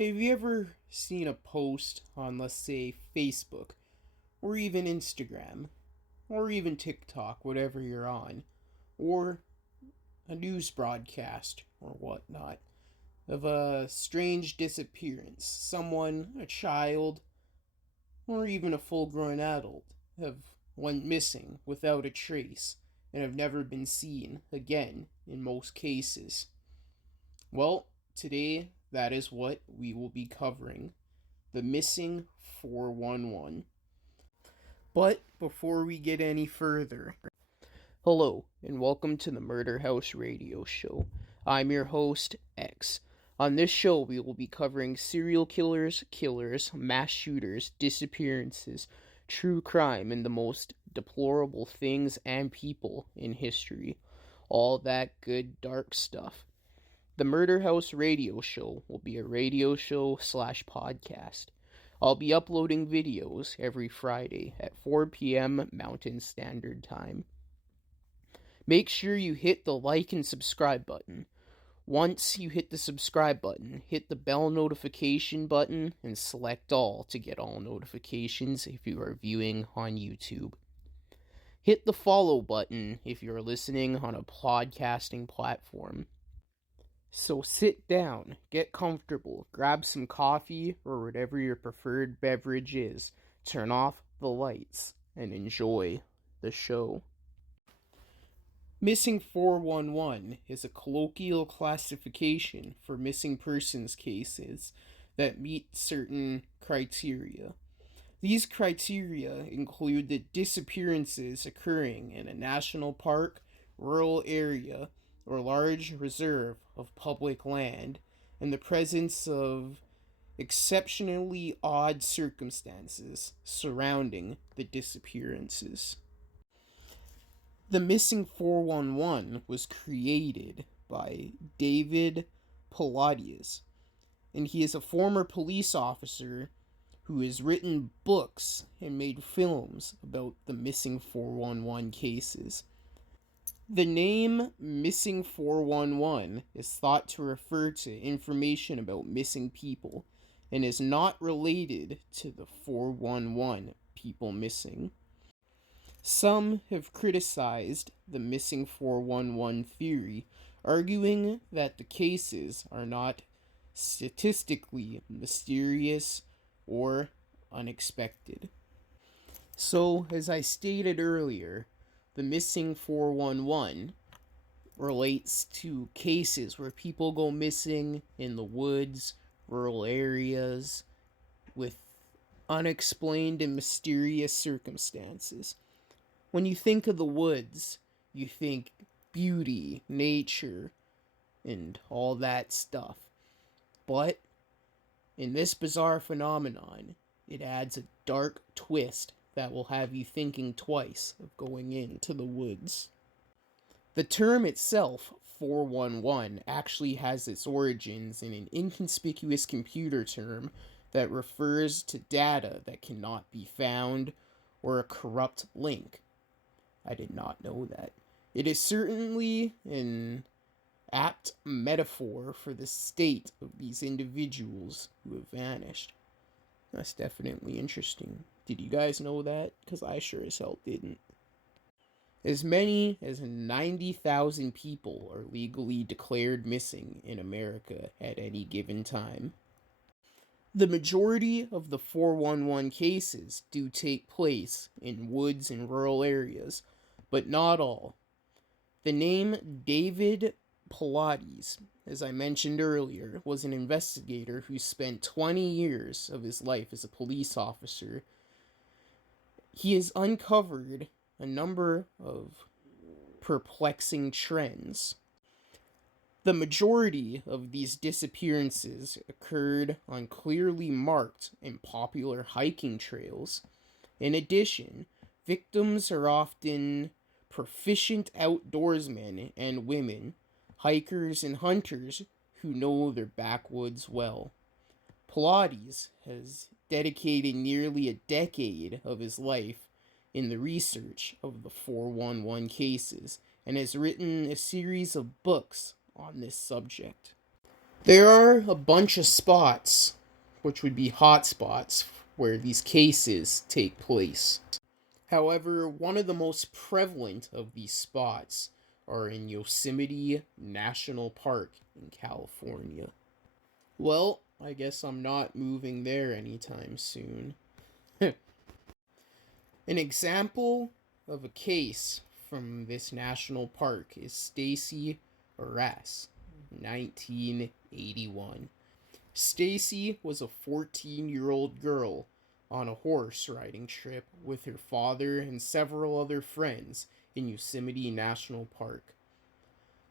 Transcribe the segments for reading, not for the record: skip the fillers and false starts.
Have you ever seen a post on, let's say, Facebook, or even Instagram, or even TikTok, whatever you're on, or a news broadcast or whatnot, of a strange disappearance? Someone, a child, or even a full-grown adult, have went missing without a trace and have never been seen again in most cases. Well, today that is what we will be covering: the missing 411. But before we get any further, hello and welcome to the Murder House Radio Show. I'm your host, X. On this show, we will be covering serial killers, mass shooters, disappearances, true crime, and the most deplorable things and people in history. All that good dark stuff. The Murder House Radio Show will be a radio show / podcast. I'll be uploading videos every Friday at 4 p.m. Mountain Standard Time. Make sure you hit the like and subscribe button. Once you hit the subscribe button, hit the bell notification button and select all to get all notifications if you are viewing on YouTube. Hit the follow button if you're listening on a podcasting platform. So sit down, get comfortable, grab some coffee or whatever your preferred beverage is, turn off the lights, and enjoy the show. Missing 411 is a colloquial classification for missing persons cases that meet certain criteria. These criteria include the disappearances occurring in a national park, rural area, or large reserve of public land, and the presence of exceptionally odd circumstances surrounding the disappearances. The missing 411 was created by David Paulides, and he is a former police officer who has written books and made films about the missing 411 cases. The name Missing 411 is thought to refer to information about missing people and is not related to the 411 people missing. Some have criticized the missing 411 theory, arguing that the cases are not statistically mysterious or unexpected. So, as I stated earlier, the missing 411 relates to cases where people go missing in the woods, rural areas, with unexplained and mysterious circumstances. When you think of the woods, you think beauty, nature, and all that stuff. But in this bizarre phenomenon, it adds a dark twist that will have you thinking twice of going into the woods. The term itself, 411, actually has its origins in an inconspicuous computer term that refers to data that cannot be found or a corrupt link. I did not know that. It is certainly an apt metaphor for the state of these individuals who have vanished. That's definitely interesting. Did you guys know that? Because I sure as hell didn't. As many as 90,000 people are legally declared missing in America at any given time. The majority of the 411 cases do take place in woods and rural areas, but not all. The name David Paulides, as I mentioned earlier, was an investigator who spent 20 years of his life as a police officer. He has uncovered a number of perplexing trends. The majority of these disappearances occurred on clearly marked and popular hiking trails. In addition, victims are often proficient outdoorsmen and women, hikers and hunters who know their backwoods well. Paulides has dedicated nearly a decade of his life in the research of the 411 cases and has written a series of books on this subject. There are a bunch of spots, which would be hot spots, where these cases take place. However, one of the most prevalent of these spots are in Yosemite National Park in California. Well, I guess I'm not moving there anytime soon. An example of a case from this national park is Stacy Arras, 1981. Stacy was a 14-year-old girl on a horse riding trip with her father and several other friends in Yosemite National Park.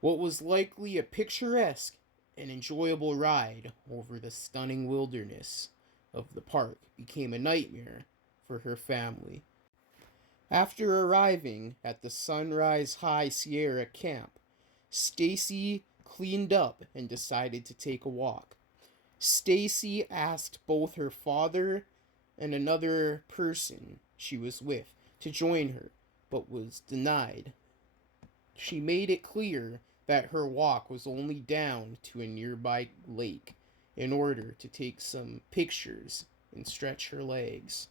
What was likely a picturesque and enjoyable ride over the stunning wilderness of the park became a nightmare for her family. After arriving at the Sunrise High Sierra camp, Stacy cleaned up and decided to take a walk. Stacy asked both her father and another person she was with to join her, but was denied. She made it clear that her walk was only down to a nearby lake in order to take some pictures and stretch her legs.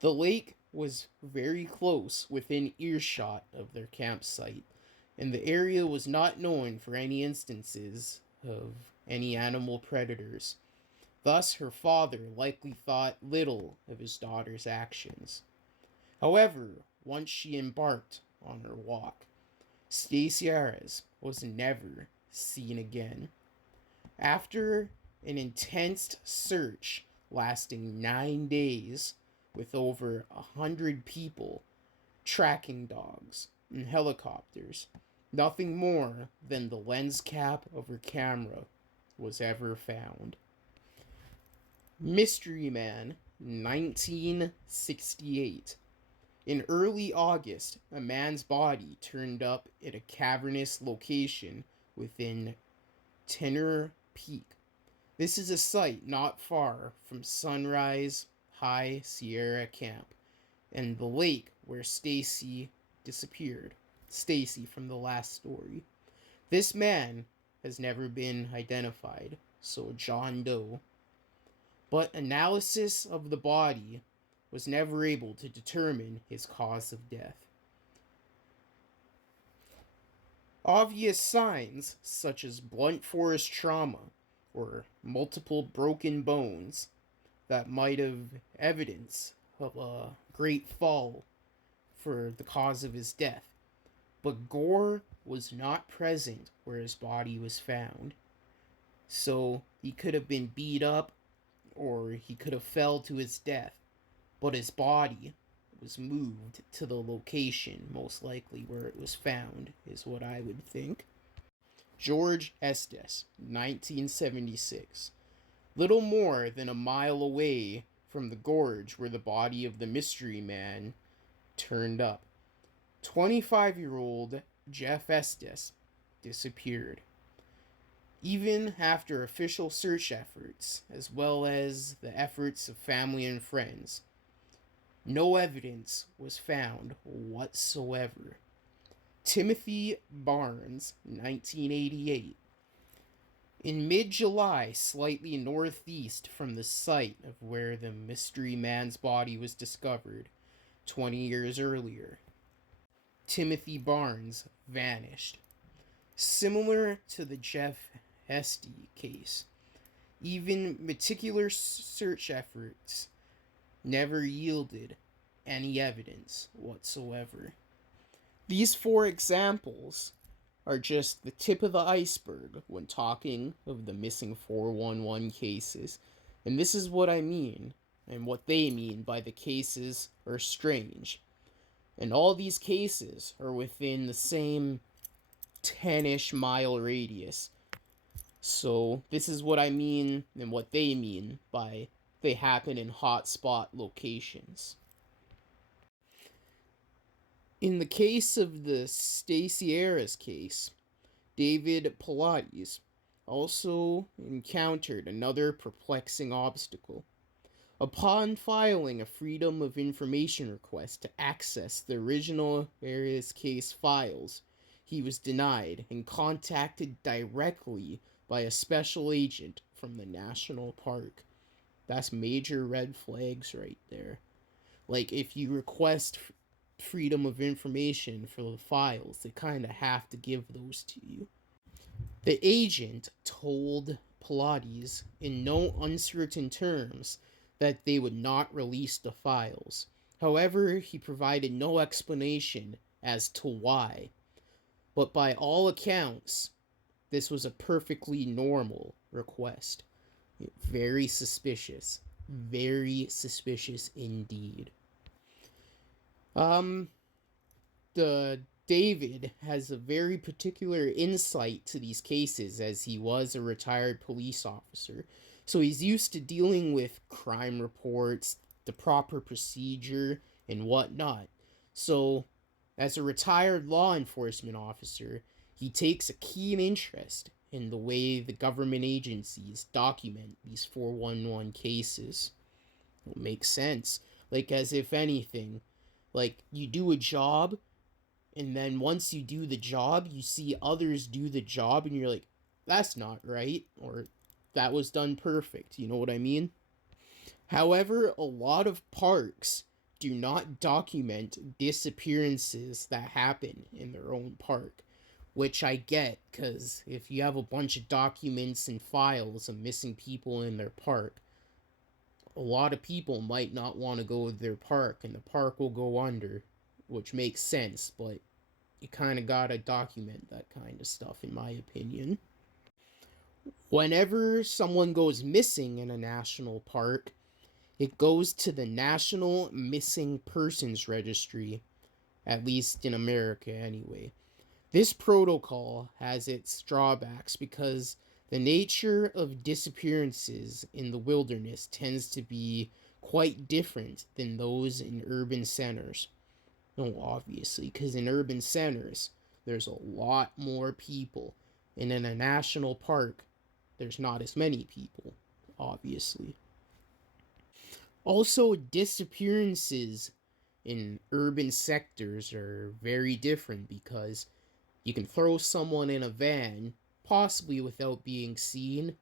The lake was very close within earshot of their campsite, and the area was not known for any instances of any animal predators. Thus, her father likely thought little of his daughter's actions. However, once she embarked on her walk, Stacy Arras was never seen again. After an intense search lasting 9 days with over 100 people, tracking dogs, and helicopters, nothing more than the lens cap of her camera was ever found. Mystery Man, 1968. In early August, a man's body turned up at a cavernous location within Tenor Peak. This is a site not far from Sunrise High Sierra Camp and the lake where Stacy disappeared. Stacy from the last story. This man has never been identified, so John Doe. But analysis of the body was never able to determine his cause of death. Obvious signs, such as blunt force trauma or multiple broken bones, that might have evidence of a great fall for the cause of his death. But gore was not present where his body was found. So he could have been beat up or he could have fell to his death, but his body was moved to the location most likely where it was found, is what I would think. George Estes, 1976. Little more than a mile away from the gorge where the body of the mystery man turned up, 25-year-old Jeff Estes disappeared. Even after official search efforts, as well as the efforts of family and friends, no evidence was found whatsoever. Timothy Barnes, 1988. In mid-July, slightly northeast from the site of where the mystery man's body was discovered 20 years earlier, Timothy Barnes vanished. Similar to the Jeff Estes case, even meticulous search efforts never yielded any evidence whatsoever. These 4 examples are just the tip of the iceberg when talking of the missing 411 cases, and this is what I mean, and what they mean by the cases are strange. And all these cases are within the same 10-ish mile radius. So this is what I mean and what they mean by they happen in hotspot locations. In the case of the Stacy Arras case, David Pilates also encountered another perplexing obstacle. Upon filing a Freedom of Information request to access the original Arras case files, he was denied and contacted directly by a special agent from the national park. That's major red flags right there. Like, if you request freedom of information for the files, they kind of have to give those to you. The agent told Pilates in no uncertain terms that they would not release the files. However, he provided no explanation as to why. But by all accounts, this was a perfectly normal request. Very suspicious. Very suspicious indeed. The David has a very particular insight to these cases as he was a retired police officer. So he's used to dealing with crime reports, the proper procedure, and whatnot. So, as a retired law enforcement officer, he takes a keen interest in the way the government agencies document these 411 cases. It makes sense. Like, as if anything, like, you do a job, and then once you do the job, you see others do the job, and you're like, that's not right, or that was done perfect. You know what I mean? However, a lot of parks do not document disappearances that happen in their own park, which I get, because if you have a bunch of documents and files of missing people in their park, a lot of people might not want to go to their park, and the park will go under, which makes sense, but you kind of gotta document that kind of stuff, in my opinion. Whenever someone goes missing in a national park, it goes to the National Missing Persons Registry, at least in America anyway. This protocol has its drawbacks because the nature of disappearances in the wilderness tends to be quite different than those in urban centers. No, obviously, because in urban centers, there's a lot more people. And in a national park, there's not as many people, obviously. Also, disappearances in urban sectors are very different because you can throw someone in a van, possibly without being seen,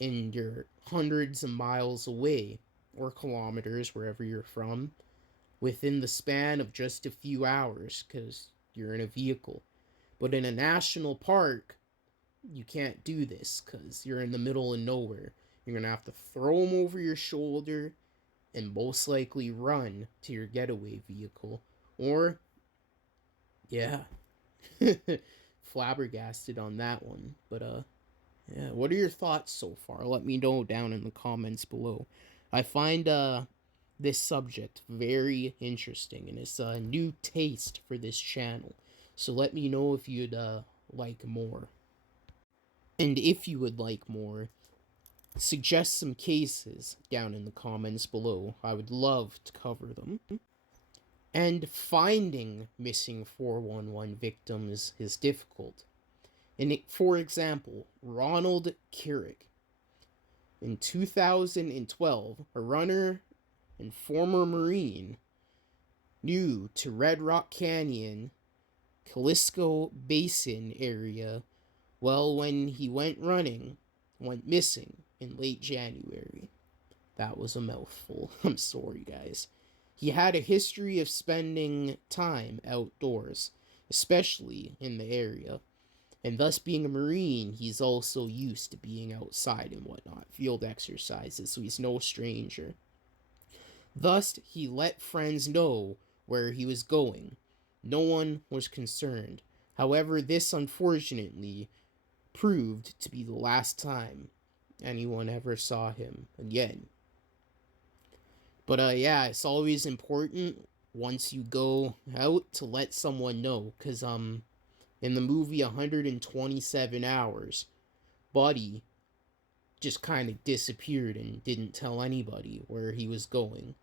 and you're hundreds of miles away, or kilometers, wherever you're from, within the span of just a few hours because you're in a vehicle. But in a national park, you can't do this because you're in the middle of nowhere. You're going to have to throw them over your shoulder and most likely run to your getaway vehicle. Or, yeah, flabbergasted on that one. But, yeah, what are your thoughts so far? Let me know down in the comments below. I find, this subject very interesting, and it's a new taste for this channel. So let me know if you'd like more. And if you would like more, suggest some cases down in the comments below. I would love to cover them. And finding missing 411 victims is difficult. For example, Ronald Keurig. In 2012, a runner and former Marine, new to Red Rock Canyon, Callisto Basin area, well, when he went running, went missing in late January. That was a mouthful. I'm sorry, guys. He had a history of spending time outdoors, especially in the area. And thus, being a Marine, he's also used to being outside and whatnot, field exercises, so he's no stranger. Thus, he let friends know where he was going. No one was concerned. However, this unfortunately proved to be the last time anyone ever saw him again. But yeah, it's always important once you go out to let someone know, because in the movie 127 Hours, Buddy just kind of disappeared and didn't tell anybody where he was going.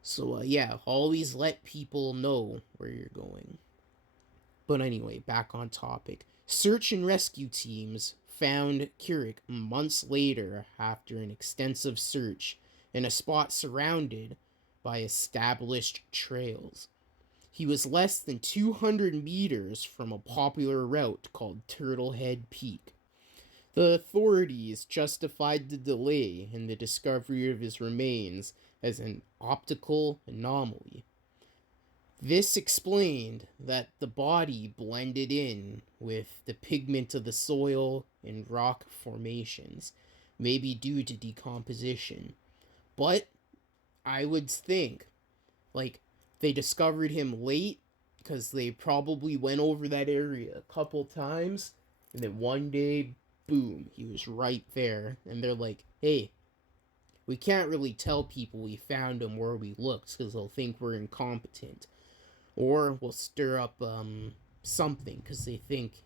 So, yeah, always let people know where you're going. But anyway, back on topic. Search and rescue teams found Keurig months later after an extensive search in a spot surrounded by established trails. He was less than 200 meters from a popular route called Turtlehead Peak. The authorities justified the delay in the discovery of his remains as an optical anomaly. This explained that the body blended in with the pigment of the soil and rock formations, maybe due to decomposition. But I would think, like, they discovered him late because they probably went over that area a couple times, and then one day, boom, he was right there. And they're like, hey, we can't really tell people we found him where we looked because they'll think we're incompetent. Or we'll stir up something because they think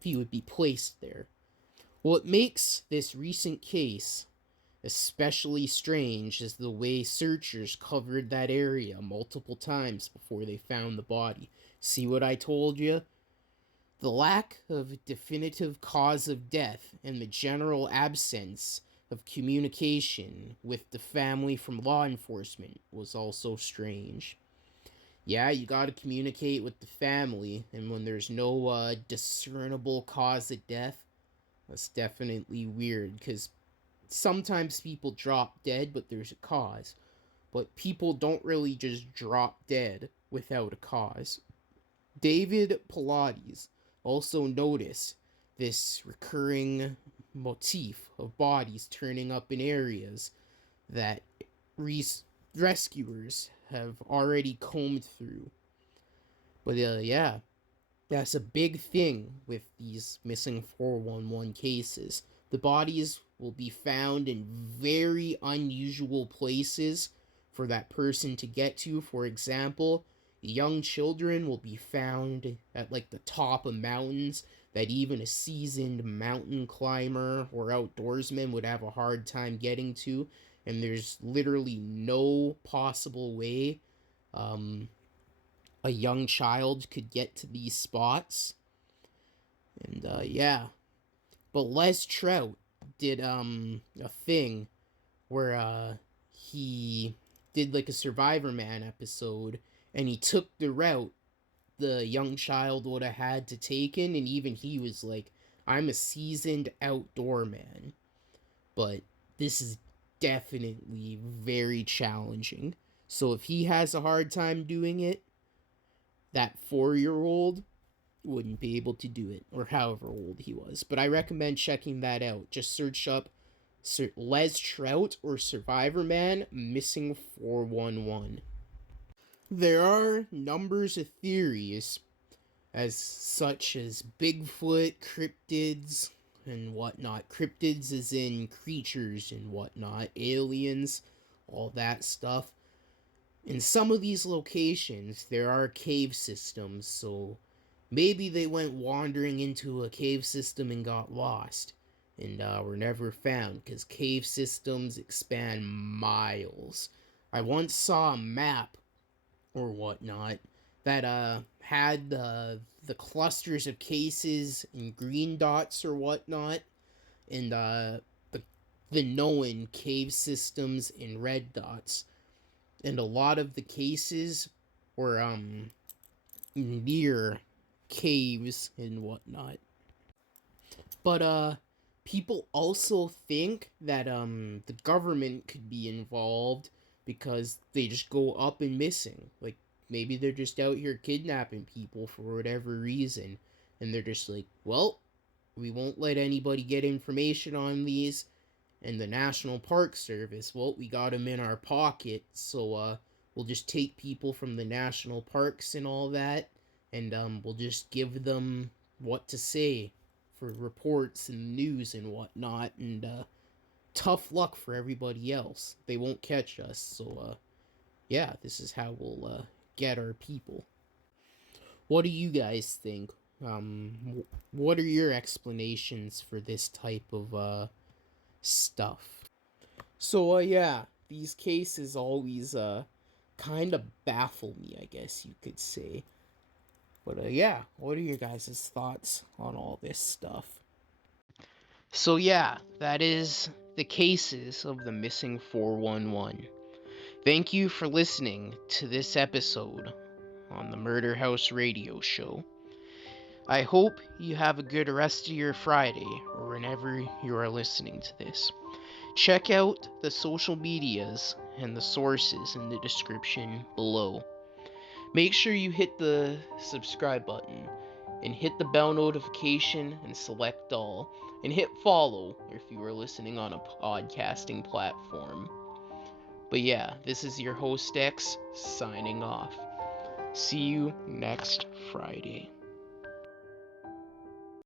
he would be placed there. What makes this recent case especially strange is the way searchers covered that area multiple times before they found the body. See what I told you? The lack of definitive cause of death and the general absence of communication with the family from law enforcement was also strange. Yeah, you gotta communicate with the family, and when there's no discernible cause of death, that's definitely weird, because sometimes people drop dead, but there's a cause. But people don't really just drop dead without a cause. David Pilates also noticed this recurring motif of bodies turning up in areas that rescuers have already combed through. But yeah, that's a big thing with these missing 411 cases. The bodies will be found in very unusual places for that person to get to. For example, young children will be found at like the top of mountains that even a seasoned mountain climber or outdoorsman would have a hard time getting to, and there's literally no possible way a young child could get to these spots. And yeah, but Les Trout did a thing where he did like a Survivor Man episode, and he took the route the young child would have had to taken, and even he was like, I'm a seasoned outdoor man, but this is definitely very challenging. So if he has a hard time doing it, that 4-year-old wouldn't be able to do it, or however old he was. But I recommend checking that out. Just search up Les Trout or Survivor Man Missing 411. There are numbers of theories, as such as Bigfoot, cryptids, and whatnot. Cryptids is in creatures and whatnot, aliens, all that stuff. In some of these locations, there are cave systems, so maybe they went wandering into a cave system and got lost, and were never found, because cave systems expand miles. I once saw a map, or whatnot, that had the clusters of cases and green dots or whatnot, and the known cave systems in red dots. And a lot of the cases were near caves and whatnot. But people also think that the government could be involved because they just go up and missing. Like, maybe they're just out here kidnapping people for whatever reason, and they're just like, well, we won't let anybody get information on these. And the National Park Service, well, we got them in our pocket, so we'll just take people from the national parks and all that, and we'll just give them what to say for reports and news and whatnot, and tough luck for everybody else. They won't catch us, so yeah, this is how we'll get our people. What do you guys think? What are your explanations for this type of stuff? So yeah, these cases always kind of baffle me, I guess you could say. But yeah, what are your guys' thoughts on all this stuff? So yeah, that is the cases of the missing 411. Thank you for listening to this episode on the Murder House Radio Show. I hope you have a good rest of your Friday, or whenever you are listening to this. Check out the social medias and the sources in the description below. Make sure you hit the subscribe button and hit the bell notification and select all, and hit follow if you are listening on a podcasting platform. But yeah, this is your host X signing off. See you next Friday.